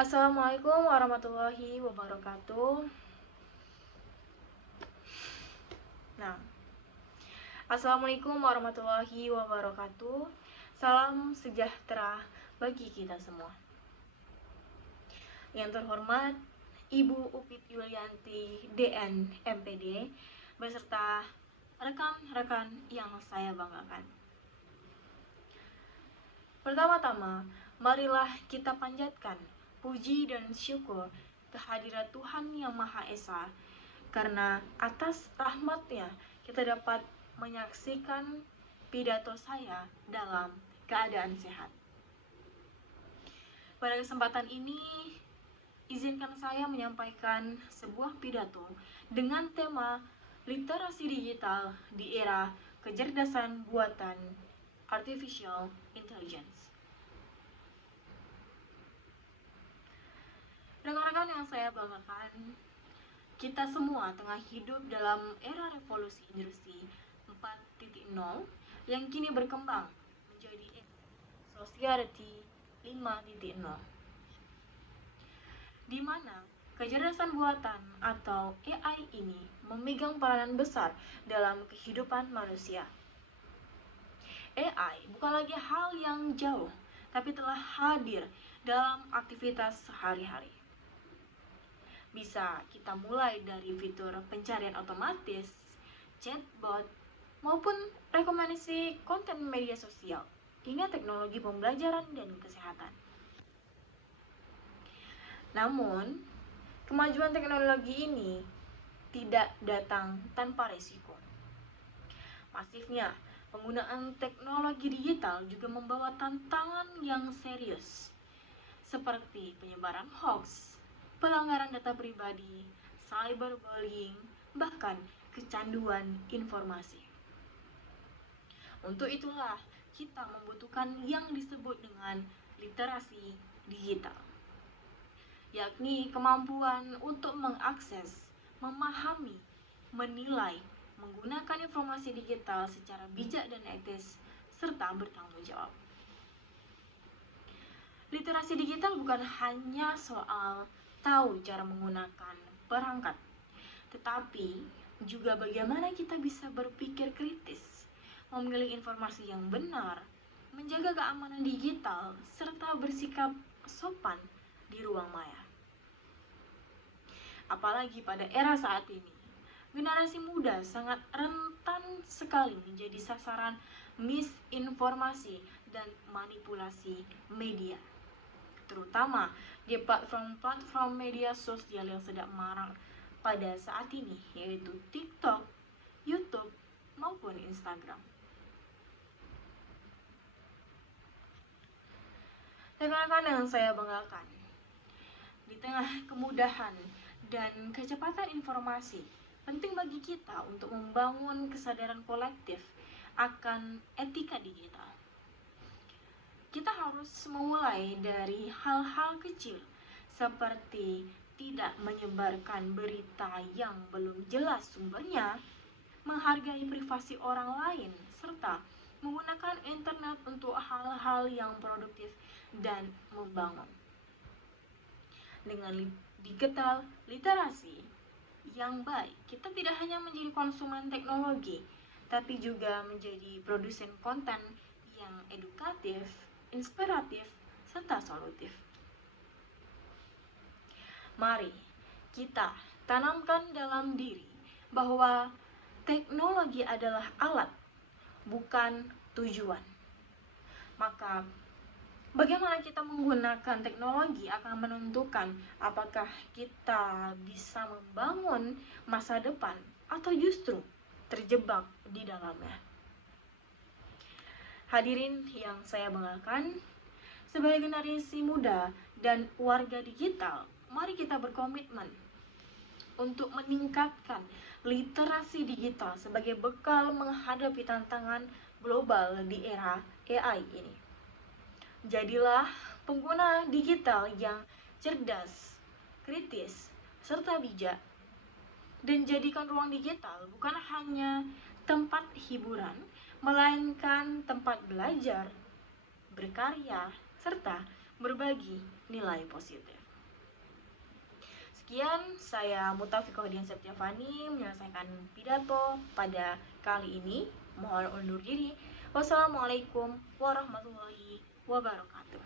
Assalamualaikum warahmatullahi wabarakatuh. Nah, Assalamualaikum warahmatullahi wabarakatuh. Salam sejahtera bagi kita semua. Yang terhormat Ibu Upit Yulianti DN MPD beserta rekan-rekan yang saya banggakan. Pertama-tama, marilah kita panjatkan puji dan syukur kehadirat Tuhan Yang Maha Esa, karena atas rahmatnya kita dapat menyaksikan pidato saya dalam keadaan sehat. Pada kesempatan ini, izinkan saya menyampaikan sebuah pidato dengan tema literasi digital di era kecerdasan buatan artificial intelligence. Rekan-rekan yang saya banggakan, kita semua tengah hidup dalam era revolusi industri 4.0 yang kini berkembang menjadi society 5.0, di mana kecerdasan buatan atau AI ini memegang peranan besar dalam kehidupan manusia. AI bukan lagi hal yang jauh, tapi telah hadir dalam aktivitas sehari-hari. Bisa kita mulai dari fitur pencarian otomatis, chatbot, maupun rekomendasi konten media sosial, hingga teknologi pembelajaran dan kesehatan. Namun, kemajuan teknologi ini tidak datang tanpa risiko. Masifnya penggunaan teknologi digital juga membawa tantangan yang serius, seperti penyebaran hoax, pelanggaran data pribadi, cyberbullying, bahkan kecanduan informasi. Untuk itulah kita membutuhkan yang disebut dengan literasi digital, yakni kemampuan untuk mengakses, memahami, menilai, menggunakan informasi digital secara bijak dan etis, serta bertanggung jawab. Literasi digital bukan hanya soal tahu cara menggunakan perangkat, tetapi juga bagaimana kita bisa berpikir kritis, memilih informasi yang benar, menjaga keamanan digital, serta bersikap sopan di ruang maya. Apalagi pada era saat ini, generasi muda sangat rentan sekali menjadi sasaran misinformasi dan manipulasi media, terutama di platform media sosial yang sedang marak pada saat ini, yaitu TikTok, YouTube, maupun Instagram. Rekan-rekan yang saya banggakan, di tengah kemudahan dan kecepatan informasi, penting bagi kita untuk membangun kesadaran kolektif akan etika digital. Kita harus memulai dari hal-hal kecil seperti tidak menyebarkan berita yang belum jelas sumbernya, menghargai privasi orang lain, serta menggunakan internet untuk hal-hal yang produktif dan membangun. Dengan digital literasi yang baik, kita tidak hanya menjadi konsumen teknologi, tapi juga menjadi produsen konten yang edukatif, inspiratif, serta solutif. Mari kita tanamkan dalam diri bahwa teknologi adalah alat, bukan tujuan. Maka bagaimana kita menggunakan teknologi akan menentukan apakah kita bisa membangun masa depan atau justru terjebak di dalamnya. Hadirin yang saya banggakan, sebagai generasi muda dan warga digital, mari kita berkomitmen untuk meningkatkan literasi digital sebagai bekal menghadapi tantangan global di era AI ini. Jadilah pengguna digital yang cerdas, kritis, serta bijak, dan jadikan ruang digital bukan hanya tempat hiburan, melainkan tempat belajar, berkarya, serta berbagi nilai positif. Sekian, saya Mutafiqah Dian Septiafani menyelesaikan pidato pada kali ini. Mohon undur diri. Wassalamualaikum warahmatullahi wabarakatuh.